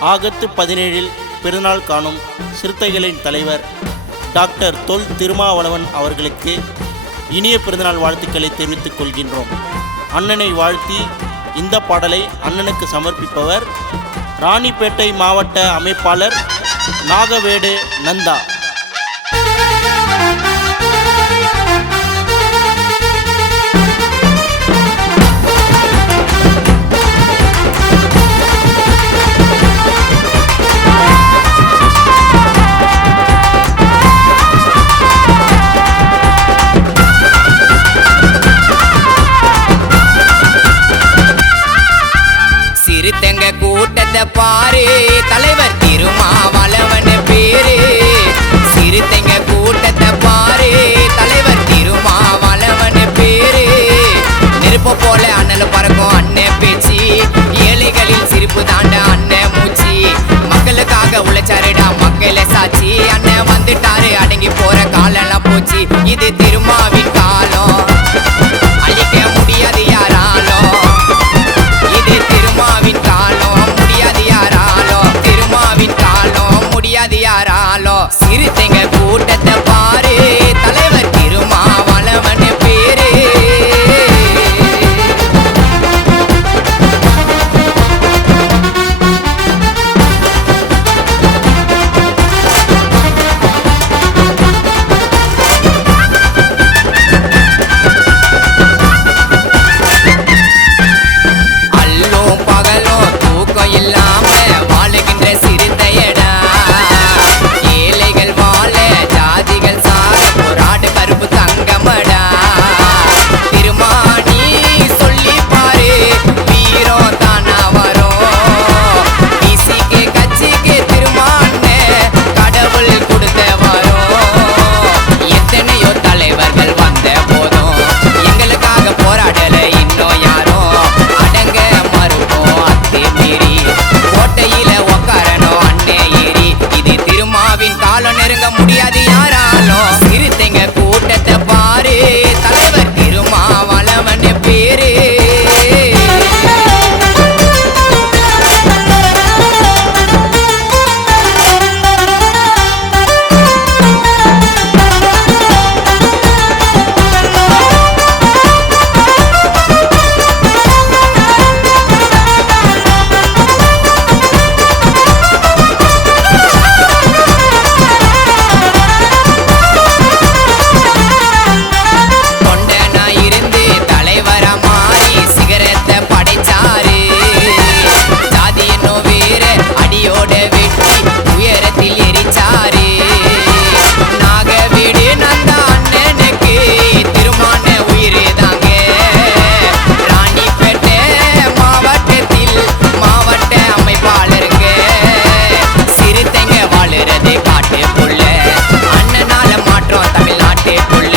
August 17 பிறநாள் காணும் சிறுத்தைகளின் தலைவர் டாக்டர் தொல் திருமாவளவன் அவர்களுக்கு இனிய பிறந்தநாள் வாழ்த்துக்களை தெரிவித்துக் கொள்கின்றோம். அண்ணனை வாழ்த்தி இந்த பாடலை அண்ணனுக்கு சமர்ப்பிப்பவர் ராணிப்பேட்டை மாவட்ட அமைப்பாளர் நாகவேடு நந்தா. சிறுத்தைங்க கூட்டத்தை பாரு, தலைவர் திருமாவளவன் பேரு. சிறுத்தைங்க கூட்டத்தை பாரு, தலைவர் திருமாவளவன் பேரு. நெருப்பு போல அண்ணல பறக்கும் அண்ணன் பேச்சு, ஏழைகளில் சிரிப்பு தாண்ட அண்ணன் மூச்சு. மக்களுக்காக உழைச்சாருடா மக்களே சாட்சி, அண்ணன் வந்துட்டாரு அடங்கி போற காலெல்லாம் போச்சு. இது திருமாவின் காலம், அழிக்க முடியாது யாராலும். இது திருமாவின் காலம், முடியாது யாராலோ. திருமாவின் காலம், முடியாது யாராலோ. சிறுத்தைங்க கூட்டத்தை பாரு, தலைவர் திருமாவளவன் பேரு. அல்லும் பகலும் தூக்கம் இல்லாம வாழுகின்ற சிறுத்தையடா. ஏழைகள் வாழ ஜாதிகள் சார போராடு கருப்பு தங்கமடா. திருமானி சொல்லி பாரு, வீரம் தானா வரும். பிசிக்கு கட்சிக்கு திருமான கடவுள் கொடுத்த வரும். எத்தனையோ தலைவர்கள் வந்த போதும் எங்களுக்காக போராடல இன்னும் யாரும். அடங்க மறுப்போம் அத்து மீறி, கோட்டையில உக்காரணும் அண்ணே ஏறி. இது திருமாவின் காலம், நெருங்க முடியாது யாராலும். சிறுத்தைங்க கூட்டத்தை பாரு, தலைவர் திருமாவளவன் பேரு. தொண்டனா இருந்து தலைவரா மாறி சிகரத்தை படைச்சாரு. ஜாதி என்னும் வேற அடியோட வெட்டி உயரத்தில் எரிச்சாரு. நாகவேடு நந்தா அண்ணனுக்கு திருமான உயிரே தாங்க. ராணிப்பேட்டை மாவட்டத்தில் மாவட்ட அமைப்பாளருங்க. சிறுத்தைங்க வாழுறது காட்டுக்குள்ள, அண்ணனால மாற்றம் தமிழ்நாட்டுக்குள்ள.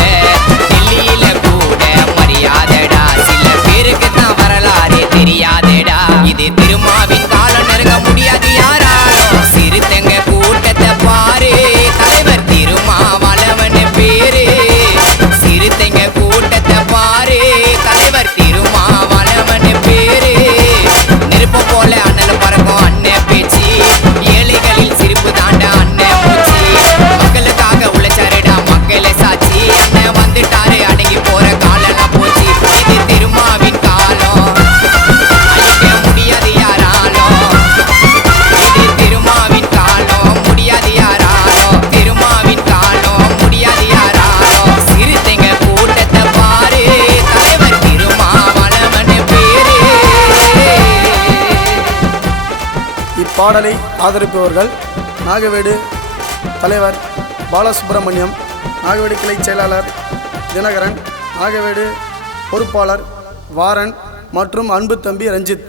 டெல்லியில கூட மரியாதைடா, சில பேருக்கு தான் வரலாறே தெரியாதேடா. இது திருமாவின் காலம், நெருங்க முடியாது யாராலும். சிறுத்தைங்க கூட்டத்தை பாரு, தலைவர் திருமாவளவன் பேரு. சிறுத்தைங்க கூட்டத்தை பாரு, தலைவர் திருமாவளவன் பேரு. நெருப்பு போல அண்ணல பறக்கும் அண்ணன் பேச்சு, ஏழைகளில் சிரிப்பு தாண்ட அண்ணன் மூச்சு. மக்களுக்காக உழைச்சாருடா மக்களே சாட்சி, அண்ணன் வந்துட்டாரு அடங்கி போற காலெல்லாம் போச்சு. இது திருமாவின் காலம், அழிக்க முடியாது யாராலும். இது திருமாவின் காலம், முடியாது யாராலும். திருமாவின் காலம், முடியாது யாராலும். சிறுத்தைங்க கூட்டத்தை பாரு, தலைவர் திருமாவளவன் பேரு. இப்பாடலை ஆதரிப்பவர்கள் நாகவேடு தலைவர் பாலசுப்பிரமணியம், நாகவேடு கிளை செயலாளர் தினகரன், நாகவேடு பொறுப்பாளர் வாரன் மற்றும் அன்பு தம்பி ரஞ்சித்.